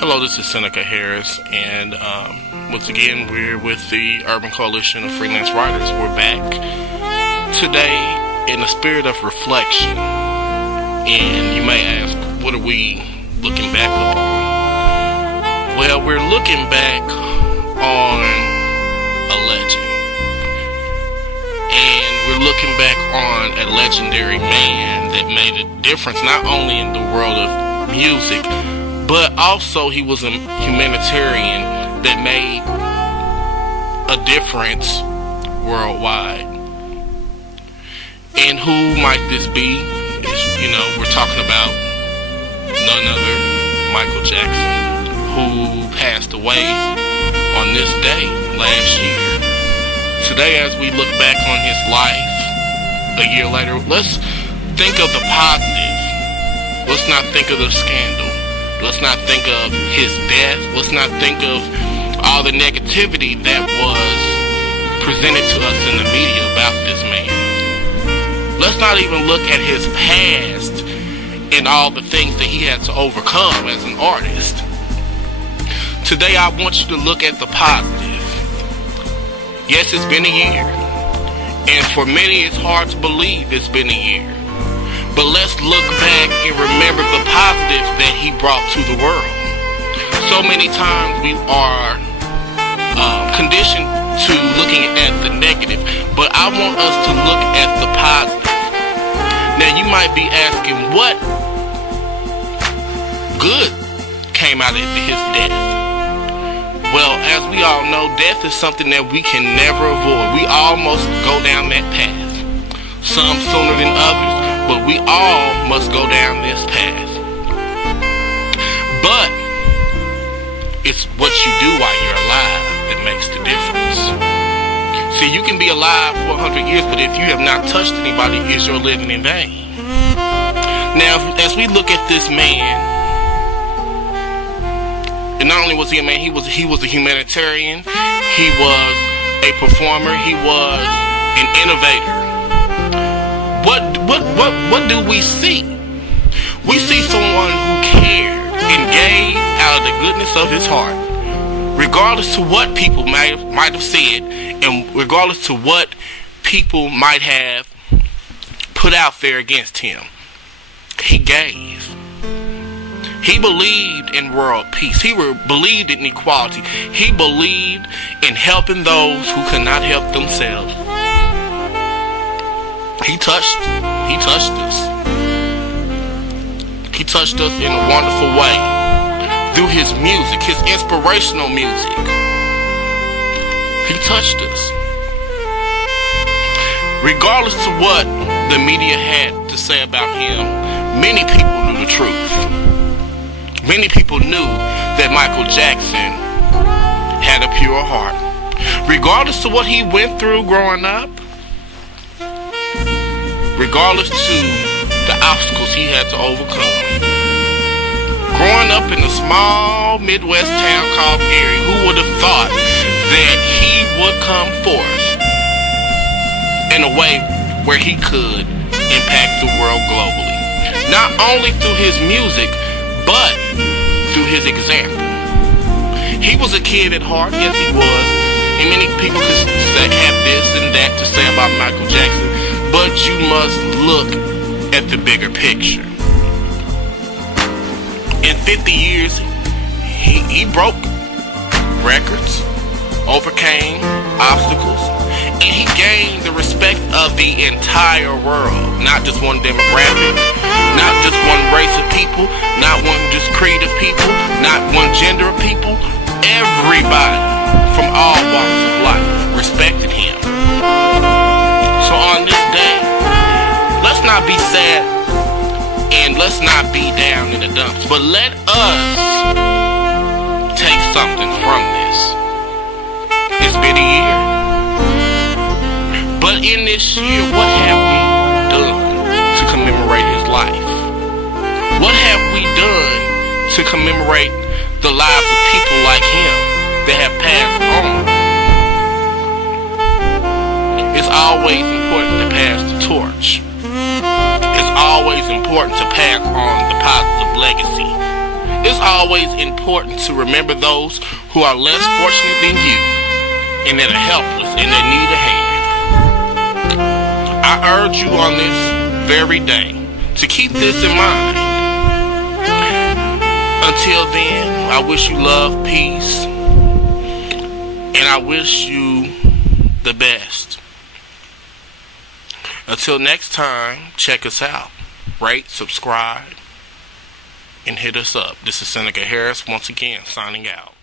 Hello, this is Seneca Harris, and once again, we're with the Urban Coalition of Freelance Writers. We're back today in the spirit of reflection, and you may ask, what are we looking back upon? Well, we're looking back on a legend, and we're looking back on a legendary man that made a difference not only in the world of music, but also he was a humanitarian that made a difference worldwide. And who might this be? We're talking about none other Michael Jackson, who passed away on this day last year. Today, as we look back on his life a year later, let's think of the positive. Let's not think of the scandal. Let's not think of his death. Let's not think of all the negativity that was presented to us in the media about this man. Let's not even look at his past and all the things that he had to overcome as an artist. Today I want you to look at the positive. Yes, it's been a year. And for many it's hard to believe it's been a year. But let's look back and remember the positives that he brought to the world. So many times we are conditioned to looking at the negative, but I want us to look at the positive. Now you might be asking, what good came out of his death? Well, as we all know, death is something that we can never avoid. We all must go down that path. Some sooner than others, but we all must go down this path. But it's what you do while you're alive that makes the difference. See, you can be alive for 100 years, but if you have not touched anybody, is your living in vain? Now, as we look at this man, and not only was he a man, he was a humanitarian, he was a performer, he was an innovator. What do we see? We see someone who cared and gave out of the goodness of his heart, regardless to what people might have said, and regardless to what people might have put out there against him. He gave. He believed in world peace. He believed in equality. He believed in helping those who could not help themselves. He touched us. He touched us in a wonderful way through his music, his inspirational music. He touched us. Regardless of what the media had to say about him, many people knew the truth. Many people knew that Michael Jackson had a pure heart. Regardless of what he went through growing up, regardless to the obstacles he had to overcome. Growing up in a small Midwest town called Erie, who would have thought that he would come forth in a way where he could impact the world globally? Not only through his music, but through his example. He was a kid at heart, yes he was, and many people could have this and that to say about Michael Jackson, but you must look at the bigger picture. In 50 years, he broke records, overcame obstacles, and he gained the respect of the entire world. Not just one demographic, not just one race of people, not one just creed of people, not one gender of people. Everybody from all walks of life respected him. So on this day, let's not be sad and let's not be down in the dumps, but let us take something from this. It's been a year, but in this year, what have we done to commemorate his life? What have we done to commemorate the lives of people like him that have passed on? It's always important to pass the torch. It's always important to pass on the positive legacy. It's always important to remember those who are less fortunate than you and that are helpless and that need a hand. I urge you on this very day to keep this in mind. Until then, I wish you love, peace, and I wish you the best. Until next time, check us out. Rate, subscribe, and hit us up. This is Seneca Harris once again signing out.